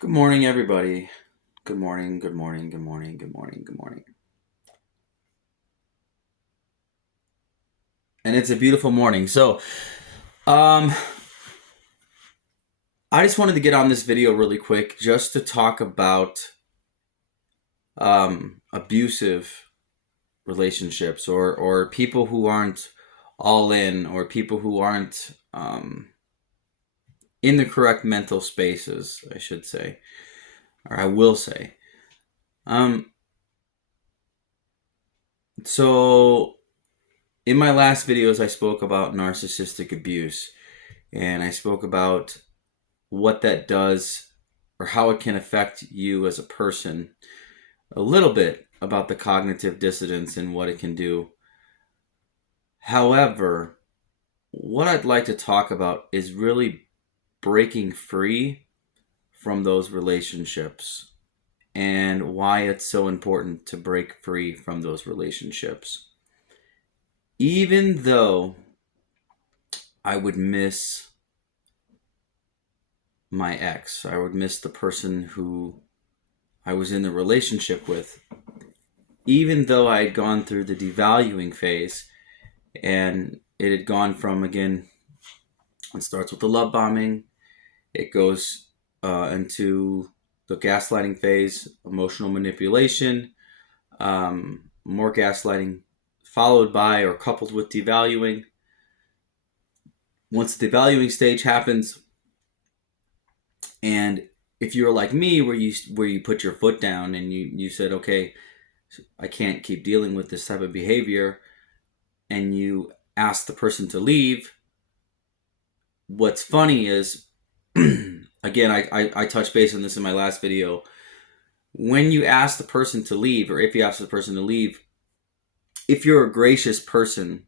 Good morning, everybody. Good morning, good morning, good morning, good morning, good morning. And it's a beautiful morning. Um, I just wanted to get on this video really quick just to talk about abusive relationships or people who aren't all in or people who aren't in the correct mental spaces, I should say, or I will say. Um, so in my last videos, I spoke about narcissistic abuse and I spoke about what that does or how it can affect you as a person, a little bit about the cognitive dissonance and what it can do. However, what I'd like to talk about is really breaking free from those relationships and why it's so important to break free from those relationships. Even though I would miss my ex, I would miss the person who I was in the relationship with, even though I had gone through the devaluing phase and it had gone from, again, it starts with the love bombing, it goes into the gaslighting phase, emotional manipulation, more gaslighting, followed by or coupled with devaluing. Once the devaluing stage happens, and if you're like me, where you put your foot down and you said, okay, I can't keep dealing with this type of behavior, and you ask the person to leave, what's funny is, again, I touched base on this in my last video. When you ask the person to leave, or if you ask the person to leave, if you're a gracious person,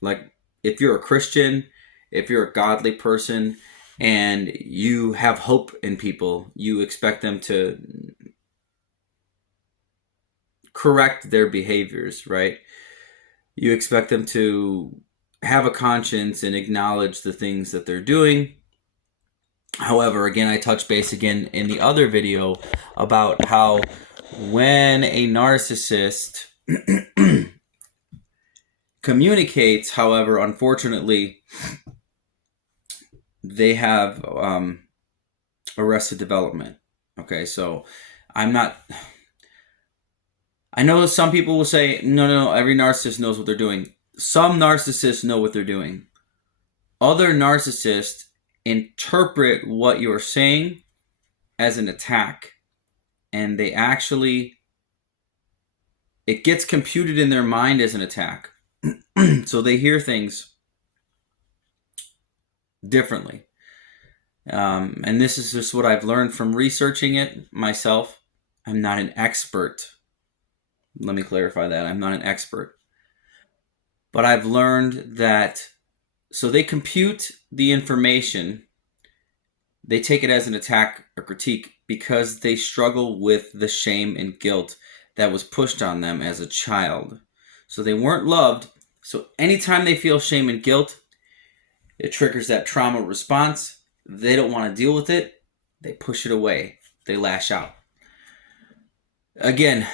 like if you're a Christian, if you're a godly person, and you have hope in people, you expect them to correct their behaviors, right? You expect them to have a conscience and acknowledge the things that they're doing. However, again, I touched base again in the other video about how when a narcissist communicates, however, unfortunately, they have arrested development. Okay, so I'm not. I know some people will say, no, every narcissist knows what they're doing. Some narcissists know what they're doing. Other narcissists interpret what you're saying as an attack, and they actually, it gets computed in their mind as an attack. So they hear things differently. And this is just what I've learned from researching it myself. I'm not an expert. Let me clarify that. I'm not an expert. But I've learned that, so they compute the information, they take it as an attack or critique because they struggle with the shame and guilt that was pushed on them as a child. So they weren't loved. So anytime they feel shame and guilt, it triggers that trauma response. They don't want to deal with it. They push it away. They lash out. Again,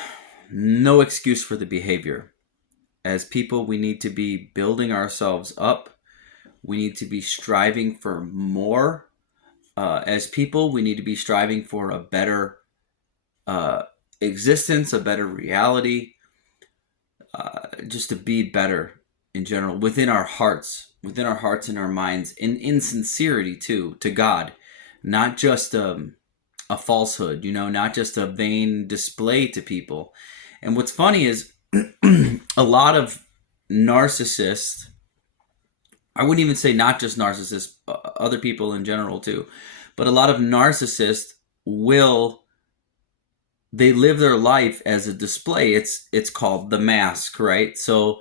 no excuse for the behavior. As people, we need to be building ourselves up. We need to be striving for more. As people, we need to be striving for a better existence, a better reality, just to be better in general within our hearts and our minds, in sincerity too, to God, not just a falsehood, not just a vain display to people. And what's funny is a lot of narcissists, I wouldn't even say not just narcissists, other people in general too, but a lot of narcissists they live their life as a display. It's called the mask, right? So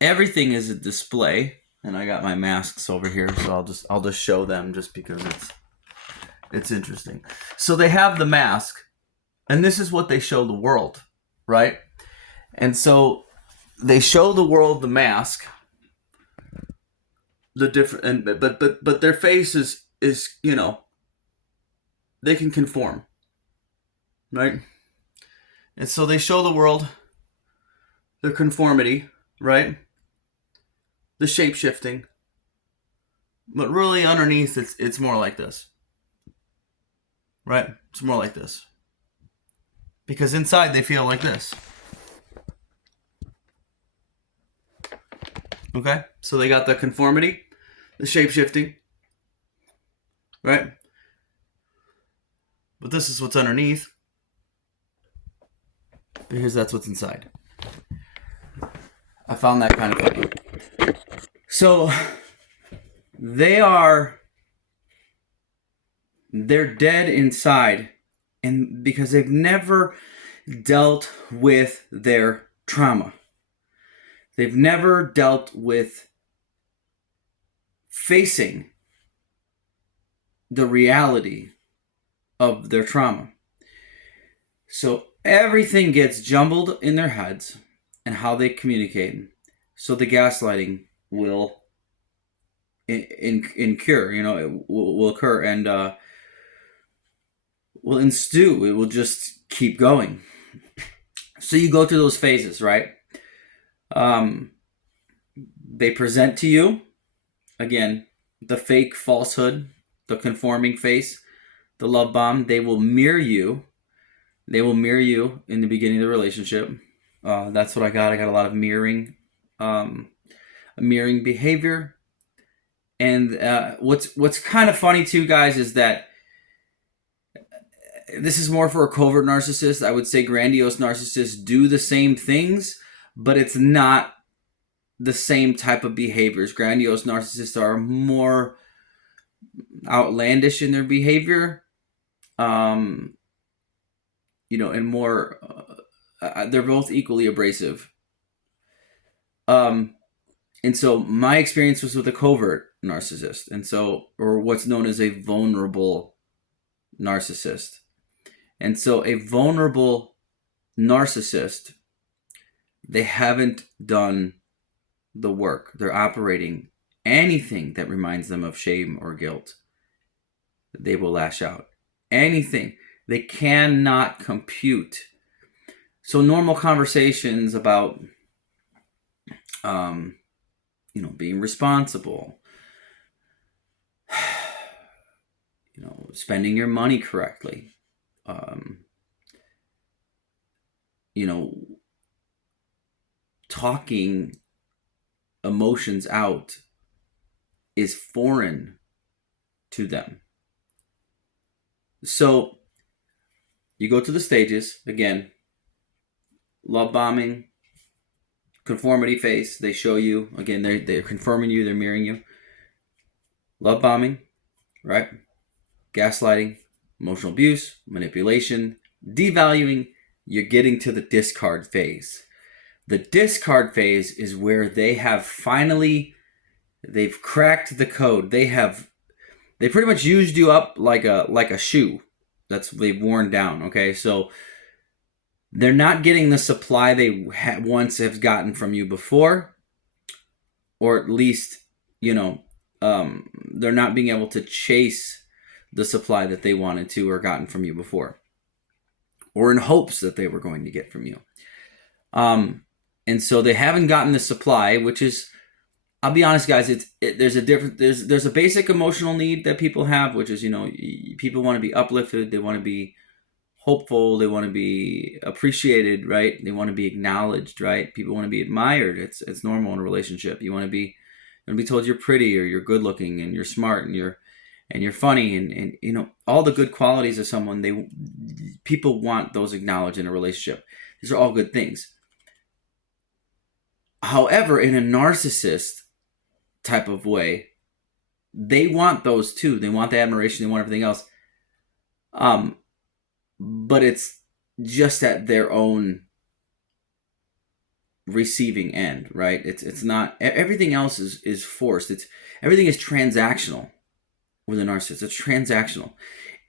everything is a display, and I got my masks over here, so I'll just show them just because it's interesting. So they have the mask, and this is what they show the world, right? And so they show the world the mask, the different, and but their face is they can conform, right? And so they show the world their conformity, right? The shape shifting. But really underneath, it's more like this, right? It's more like this. Because inside they feel like this. Okay? So they got the conformity, the shape shifting, right? But this is what's underneath, because that's what's inside. I found that kind of funny. So they're dead inside, and because they've never dealt with their trauma. They've never dealt with facing the reality of their trauma. So everything gets jumbled in their heads and how they communicate. So the gaslighting will incur, it will occur and will ensue. It will just keep going. So you go through those phases, right? They present to you, again, the fake falsehood, the conforming face, the love bomb. They will mirror you. They will mirror you in the beginning of the relationship. That's what I got. I got a lot of mirroring behavior. And what's kind of funny too, guys, is that this is more for a covert narcissist. I would say grandiose narcissists do the same things, but it's not the same type of behaviors. Grandiose narcissists are more outlandish in their behavior, and more. They're both equally abrasive. And so my experience was with a covert narcissist, or what's known as a vulnerable narcissist. And so a vulnerable narcissist, they haven't done the work. They're operating anything that reminds them of shame or guilt. They will lash out. Anything. They cannot compute. So normal conversations about, being responsible, spending your money correctly, talking emotions out is foreign to them. So you go through the stages again. Love bombing, conformity face. They show you again. They're confirming you. They're mirroring you. Love bombing, right? Gaslighting, emotional abuse, manipulation, devaluing. You're getting to the discard phase. The discard phase is where they've cracked the code. They pretty much used you up like a shoe they've worn down. Okay, so they're not getting the supply they once have gotten from you before, or at least they're not being able to chase the supply that they wanted to or gotten from you before, or in hopes that they were going to get from you. And so they haven't gotten the supply, which is, I'll be honest, guys, there's a basic emotional need that people have, which is, people want to be uplifted. They want to be hopeful. They want to be appreciated, right? They want to be acknowledged, right? People want to be admired. It's normal in a relationship. You want to be told you're pretty, or you're good looking, and you're smart, and you're funny, and all the good qualities of someone. People want those acknowledged in a relationship. These are all good things. However, in a narcissist type of way, they want those too. They want the admiration. They want everything else. But it's just at their own receiving end, right? It's not, everything else is forced. Everything is transactional with a narcissist. It's transactional.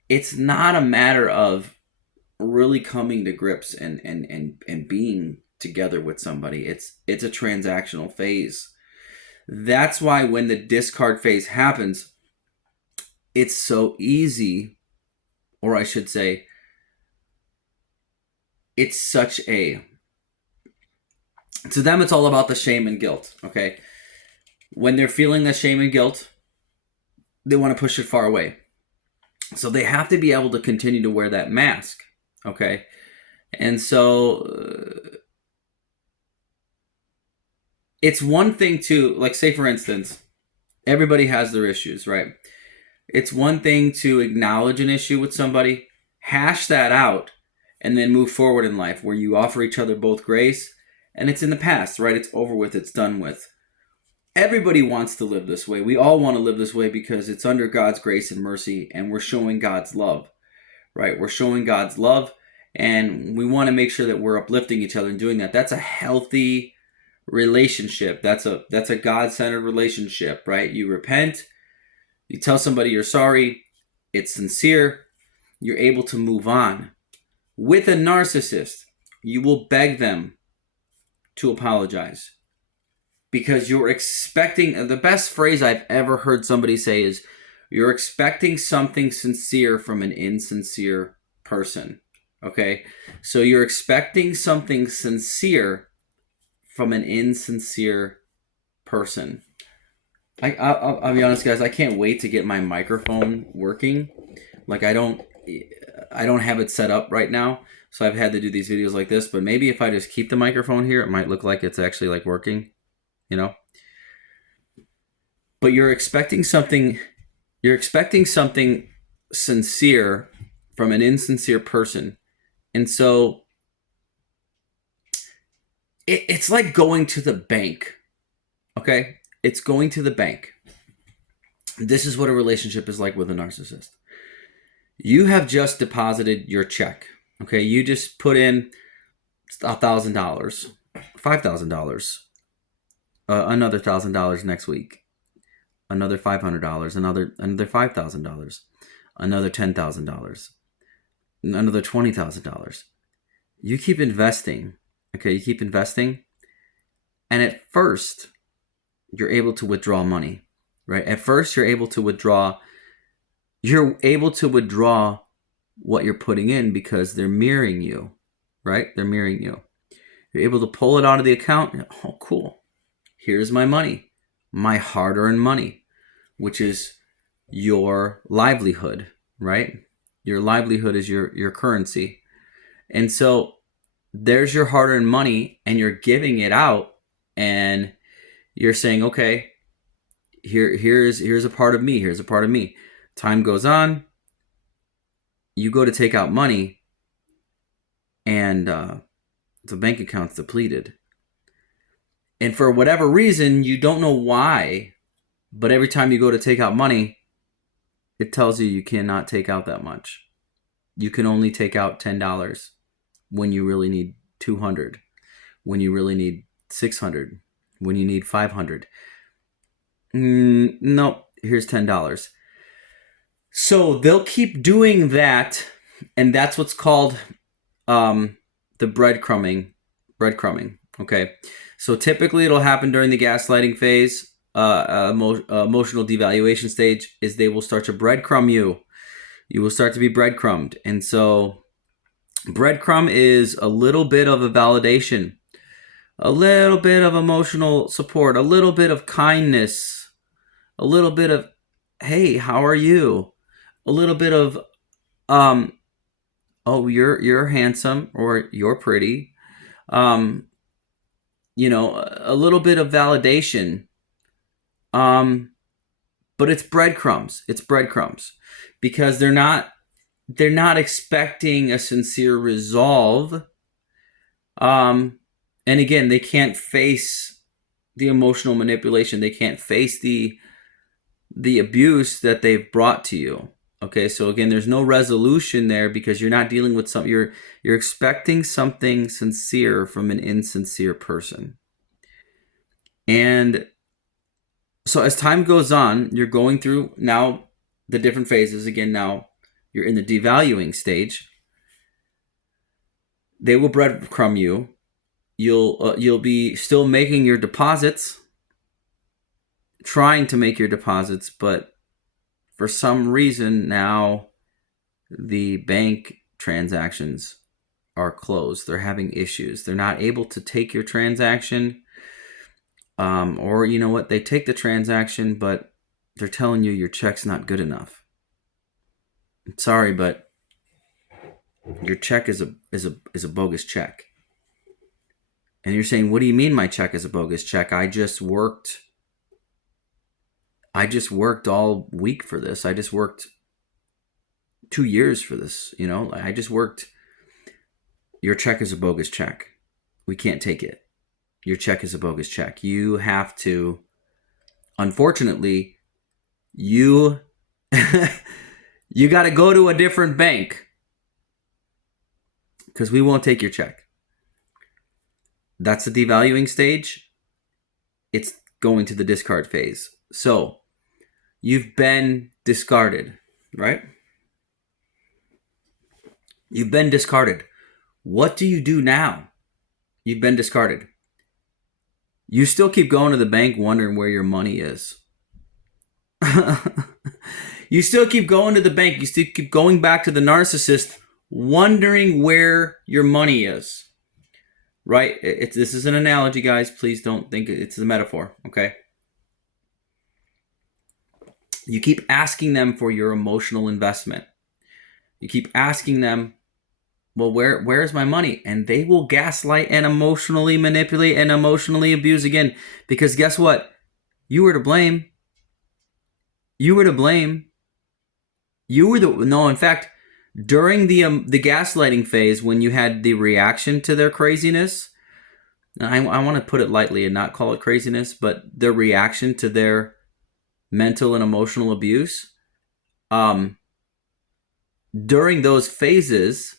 It's not a matter of really coming to grips and being together with somebody. It's a transactional phase. That's why when the discard phase happens, it's so easy or I should say, it's such a, to them, it's all about the shame and guilt, okay? When they're feeling the shame and guilt, they want to push it far away. So they have to be able to continue to wear that mask, okay? And so it's one thing to, like, say for instance, everybody has their issues, right? It's one thing to acknowledge an issue with somebody, hash that out, and then move forward in life where you offer each other both grace, and it's in the past, right? It's over with, it's done with. Everybody wants to live this way. We all want to live this way because it's under God's grace and mercy, and we're showing God's love, right? We're showing God's love, and we want to make sure that we're uplifting each other and doing that. That's a healthy relationship. That's a God-centered relationship, right? You repent, you tell somebody you're sorry, it's sincere, you're able to move on. With a narcissist, you will beg them to apologize because you're expecting, the best phrase I've ever heard somebody say is, you're expecting something sincere from an insincere person, okay? So you're expecting something sincere from an insincere person. I'll be honest, guys, I can't wait to get my microphone working. Like, I don't have it set up right now, so I've had to do these videos like this, but maybe if I just keep the microphone here, it might look like it's actually like working, you know? But you're expecting something sincere from an insincere person. And so it's like going to the bank, okay? It's going to the bank. This is what a relationship is like with a narcissist. You have just deposited your check, okay? You just put in $1,000, $5,000, another $1,000 next week, another $500, another $5,000, another $10,000, another $20,000. You keep investing, okay? You keep investing, and at first, you're able to withdraw money, right? At first, you're able to withdraw what you're putting in because they're mirroring you, right? They're mirroring you. You're able to pull it out of the account. Oh, cool. Here's my money, my hard-earned money, which is your livelihood, right? Your livelihood is your currency. And so there's your hard-earned money, and you're giving it out, and you're saying, okay, here's a part of me. Here's a part of me. Time goes on. You go to take out money, and the bank account's depleted. And for whatever reason, you don't know why, but every time you go to take out money, it tells you cannot take out that much. You can only take out $10 when you really need $200, when you really need $600, when you need $500. No, here's $10. So they'll keep doing that, and that's what's called the breadcrumbing. Okay, so typically it'll happen during the gaslighting phase. Emotional devaluation stage is they will start to breadcrumb you. You will start to be breadcrumbed, and so breadcrumb is a little bit of a validation, a little bit of emotional support, a little bit of kindness, a little bit of, hey, how are you? A little bit of, oh, you're handsome, or you're pretty. A little bit of validation. But it's breadcrumbs. It's breadcrumbs because they're not expecting a sincere resolve. And again, they can't face the emotional manipulation. They can't face the abuse that they've brought to you. Okay, so again, there's no resolution there because you're not dealing with something. You're expecting something sincere from an insincere person. And so as time goes on, you're going through now the different phases. Again, now you're in the devaluing stage. They will breadcrumb you. You'll be still making your deposits, trying to make your deposits, but for some reason now the bank transactions are closed. They're having issues. They're not able to take your transaction. Or you know what? They take the transaction, but they're telling you your check's not good enough. I'm sorry, but your check is a bogus check. And you're saying, what do you mean my check is a bogus check? I just worked all week for this. I just worked 2 years for this. I just worked. Your check is a bogus check. We can't take it. Your check is a bogus check. You have to, unfortunately, you got to go to a different bank because we won't take your check. That's the devaluing stage. It's going to the discard phase. So you've been discarded, right? You've been discarded. What do you do now? You've been discarded. You still keep going to the bank wondering where your money is. You still keep going to the bank. You still keep going back to the narcissist wondering where your money is. Right? This is an analogy, guys. Please don't think it's a metaphor, okay? You keep asking them for your emotional investment. You keep asking them, well, where's my money? And they will gaslight and emotionally manipulate and emotionally abuse again. Because guess what? You were to blame. You were to blame. No, in fact, during the gaslighting phase, when you had the reaction to their craziness, and I want to put it lightly and not call it craziness, but their reaction to their mental and emotional abuse, during those phases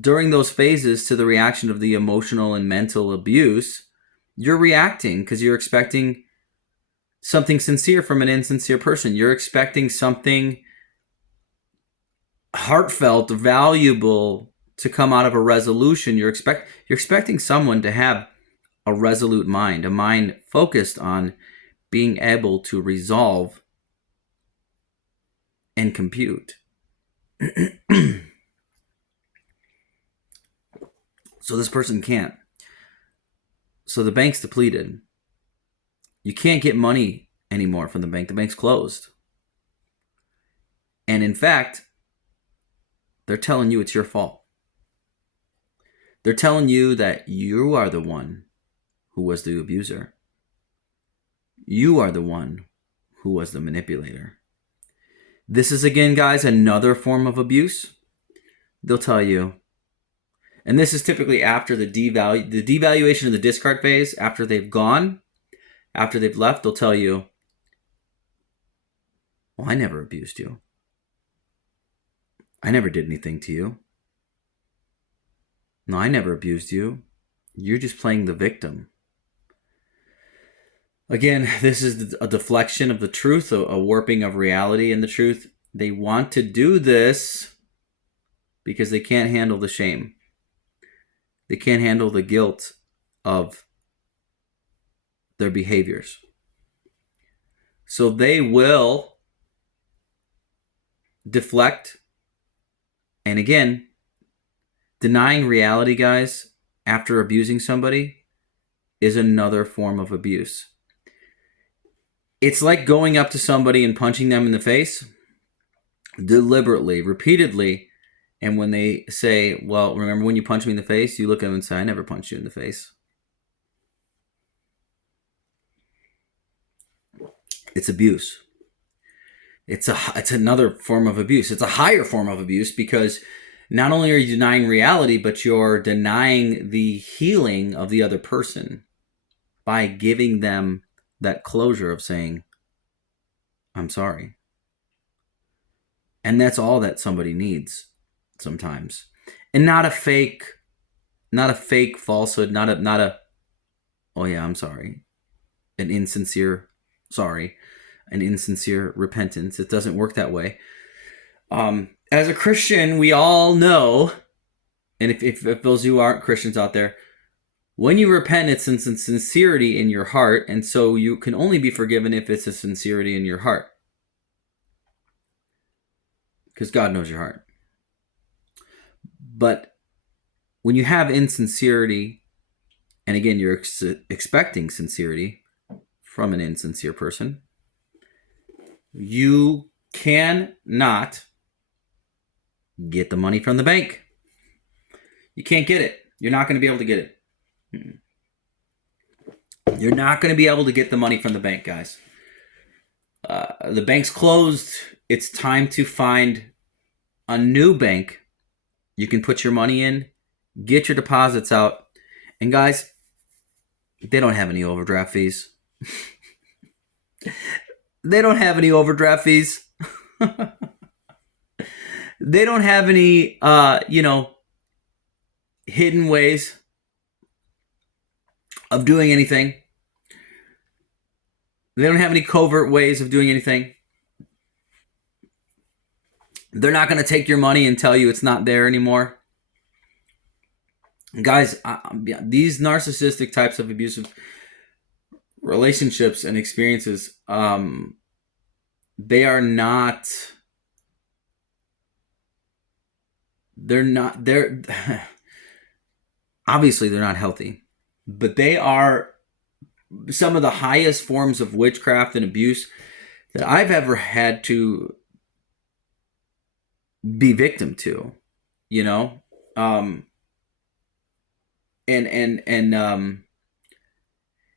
to the reaction of the emotional and mental abuse, you're reacting because you're expecting something sincere from an insincere person. You're expecting something heartfelt, valuable to come out of a resolution. You're expecting someone to have a resolute mind, a mind focused on being able to resolve and compute. So this person can't. So the bank's depleted. You can't get money anymore from the bank. The bank's closed. And in fact, they're telling you it's your fault. They're telling you that you are the one who was the abuser. You are the one who was the manipulator. This is, again, guys, another form of abuse. They'll tell you, and this is typically after the devaluation of the discard phase, after they've gone, after they've left, they'll tell you, well, I never abused you. I never did anything to you. No, I never abused you. You're just playing the victim. Again, this is a deflection of the truth, a warping of reality and the truth. They want to do this because they can't handle the shame. They can't handle the guilt of their behaviors. So they will deflect. And again, denying reality, guys, after abusing somebody is another form of abuse. It's like going up to somebody and punching them in the face deliberately, repeatedly. And when they say, well, remember when you punched me in the face? You look at them and say, I never punched you in the face. It's abuse. It's another form of abuse. It's a higher form of abuse because not only are you denying reality, but you're denying the healing of the other person by giving them that closure of saying, I'm sorry. And that's all that somebody needs sometimes. And not a fake falsehood, not a oh yeah, I'm sorry. An insincere repentance. It doesn't work that way. As a Christian, we all know, and if those who aren't Christians out there, when you repent, it's in sincerity in your heart, and so you can only be forgiven if it's a sincerity in your heart. because God knows your heart. But when you have insincerity, and again, you're expecting sincerity from an insincere person, you cannot get the money from the bank. You can't get it. You're not going to be able to get it. You're not going to be able to get the money from the bank, guys. The bank's closed. It's time to find a new bank you can put your money in, get your deposits out. And guys, they don't have any overdraft fees. They don't have any overdraft fees. They don't have any, hidden ways of doing anything. They don't have any covert ways of doing anything. They're not going to take your money and tell you it's not there anymore. Guys, these narcissistic types of abusive relationships and experiences, they're obviously they're not healthy, but they are some of the highest forms of witchcraft and abuse that I've ever had to be victim to,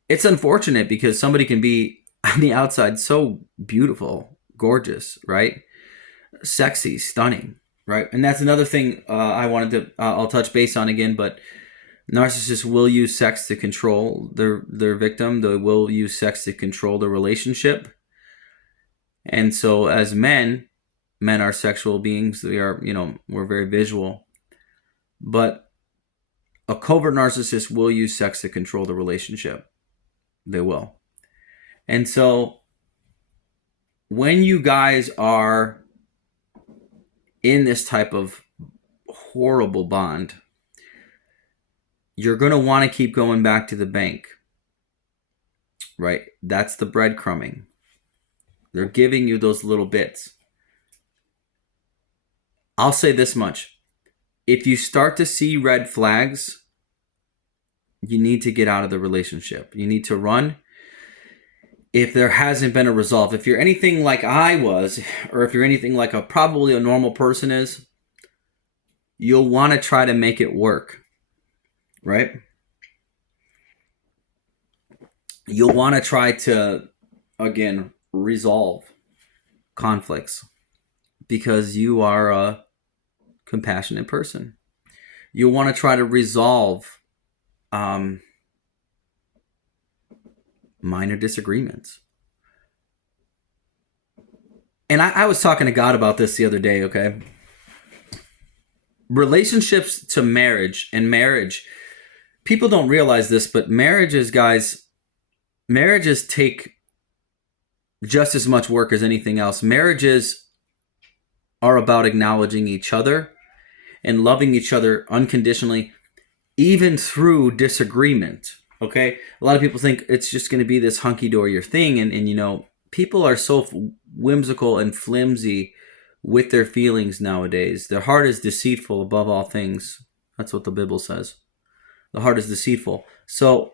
it's unfortunate because somebody can be on the outside so beautiful, gorgeous, right? Sexy, stunning, right? And that's another thing I'll touch base on again, but narcissists will use sex to control their victim. They will use sex to control the relationship. And so as men are sexual beings. We're very visual. But a covert narcissist will use sex to control the relationship. They will. And so when you guys are in this type of horrible bond, you're going to want to keep going back to the bank, right? That's the breadcrumbing. They're giving you those little bits. I'll say this much. If you start to see red flags, you need to get out of the relationship. You need to run. If there hasn't been a resolve, if you're anything like I was, or if you're anything like probably a normal person is, you'll want to try to make it work, right? You'll want to try to, again, resolve conflicts because you are a compassionate person. You'll want to try to resolve minor disagreements. And I was talking to God about this the other day, okay? Relationships to marriage, people don't realize this, but marriages take just as much work as anything else. Marriages are about acknowledging each other and loving each other unconditionally, even through disagreement. Okay? A lot of people think it's just going to be this hunky-dory thing. And people are so whimsical and flimsy with their feelings nowadays. Their heart is deceitful above all things. That's what the Bible says. The heart is deceitful. So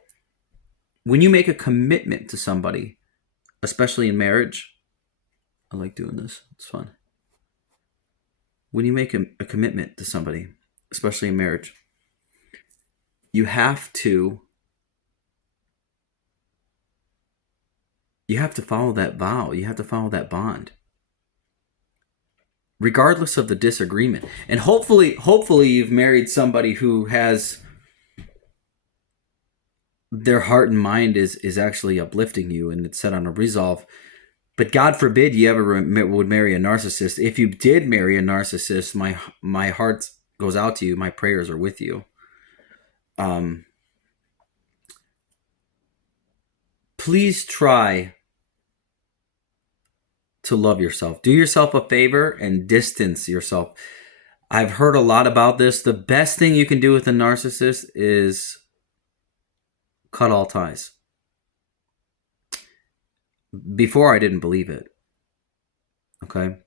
when you make a commitment to somebody, especially in marriage, I like doing this. It's fun. When you make a commitment to somebody, especially in marriage, you have to follow that vow. You have to follow that bond, regardless of the disagreement. And hopefully you've married somebody who has their heart and mind is actually uplifting you and it's set on a resolve. But God forbid you ever would marry a narcissist. If you did marry a narcissist, my heart goes out to you. My prayers are with you. Please try to love yourself. Do yourself a favor and distance yourself. I've heard a lot about this. The best thing you can do with a narcissist is cut all ties. Before I didn't believe it. Okay?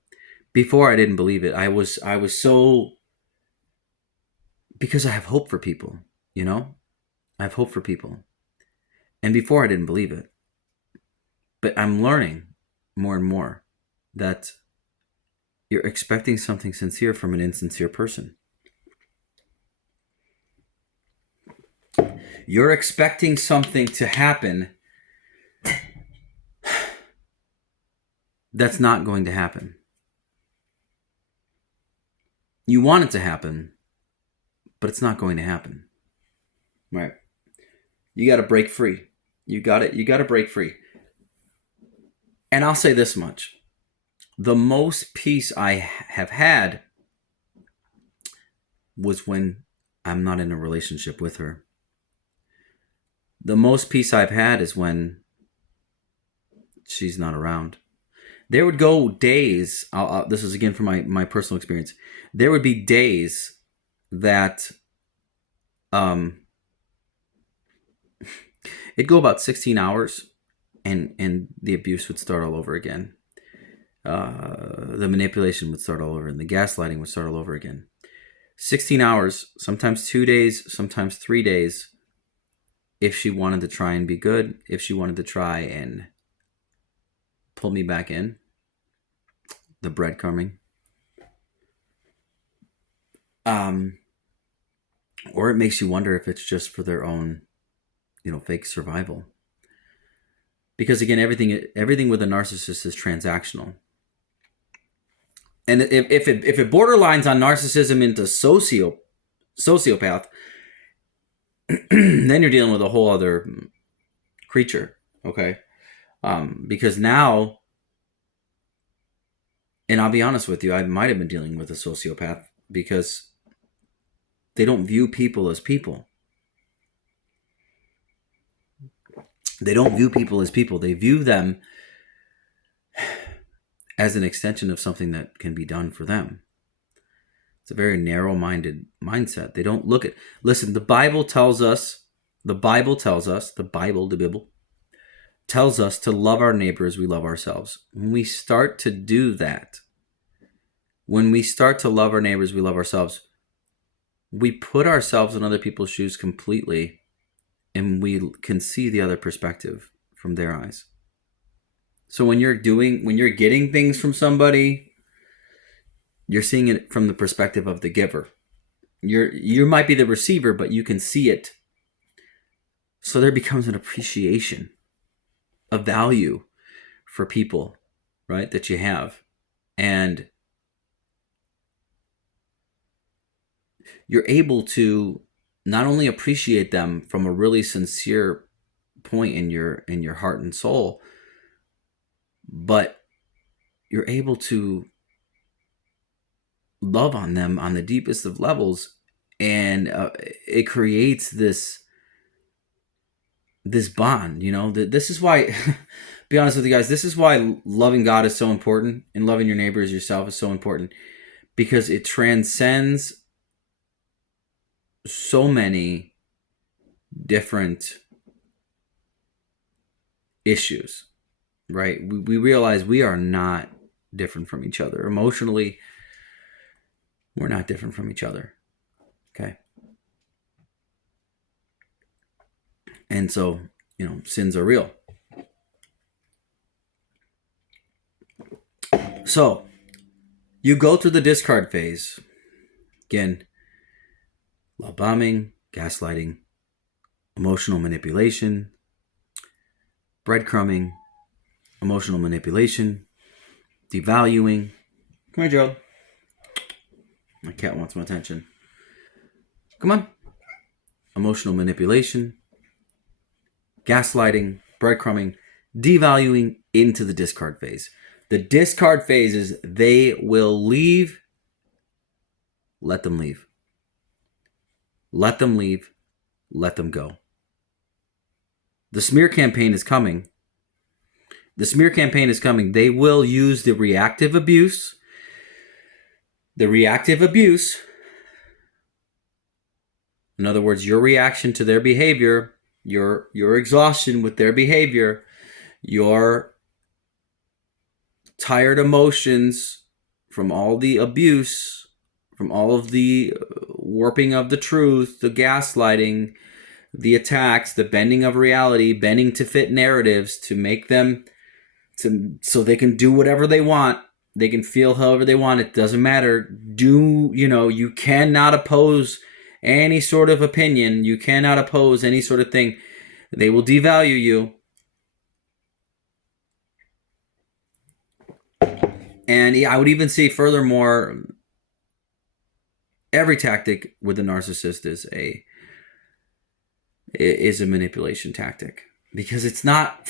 Before I didn't believe it. I was so, because I have hope for people, you know? I have hope for people. And before I didn't believe it. But I'm learning more and more that you're expecting something sincere from an insincere person. You're expecting something to happen that's not going to happen. You want it to happen, but it's not going to happen. Right? You got to break free. You got to break free. And I'll say this much. The most peace I have had was when I'm not in a relationship with her. The most peace I've had is when she's not around. There would go days, this is again from my personal experience, there would be days that it'd go about 16 hours and the abuse would start all over again. The manipulation would start all over, and the gaslighting would start all over again. 16 hours, sometimes 2 days, sometimes 3 days, if she wanted to try and be good, if she wanted to try and pull me back in, the breadcrumbing. Or it makes you wonder if it's just for their own, fake survival. Because again, everything with a narcissist is transactional. And if it borderlines on narcissism into sociopath, then you're dealing with a whole other creature, okay? Because now, and I'll be honest with you, I might have been dealing with a sociopath because they don't view people as people. They don't view people as people. They view them as an extension of something that can be done for them. It's a very narrow-minded mindset. They don't look at... Listen, the Bible tells us, the Bible tells us to love our neighbor as we love ourselves. When we start to do that, when we start to love our neighbors, we love ourselves, we put ourselves in other people's shoes completely, and we can see the other perspective from their eyes. So when you're getting things from somebody, you're seeing it from the perspective of the giver. You might be the receiver, but you can see it. So there becomes an appreciation, a value for people, right, that you have. And you're able to not only appreciate them from a really sincere point in your heart and soul, but you're able to love on them on the deepest of levels, and it creates this bond. This is why, be honest with you guys, this is why loving God is so important, and loving your neighbor as yourself is so important, because it transcends so many different issues, right? We realize we are not different from each other. Emotionally, we're not different from each other, okay? And so, sins are real. So, you go through the discard phase. Again, love bombing, gaslighting, emotional manipulation, breadcrumbing, emotional manipulation, devaluing. Come here, Gerald. My cat wants my attention. Come on. Emotional manipulation, gaslighting, breadcrumbing, devaluing into the discard phase. The discard phase is they will leave. Let them leave. Let them leave. Let them go. The smear campaign is coming. The smear campaign is coming. They will use the reactive abuse. The reactive abuse, in other words, your reaction to their behavior, your exhaustion with their behavior, your tired emotions from all the abuse, from all of the warping of the truth, the gaslighting, the attacks, the bending of reality, bending to fit narratives to make them so they can do whatever they want. They can feel however they want. It doesn't matter. You cannot oppose any sort of opinion. You cannot oppose any sort of thing. They will devalue you. And I would even say furthermore, every tactic with a narcissist is a manipulation tactic, because it's not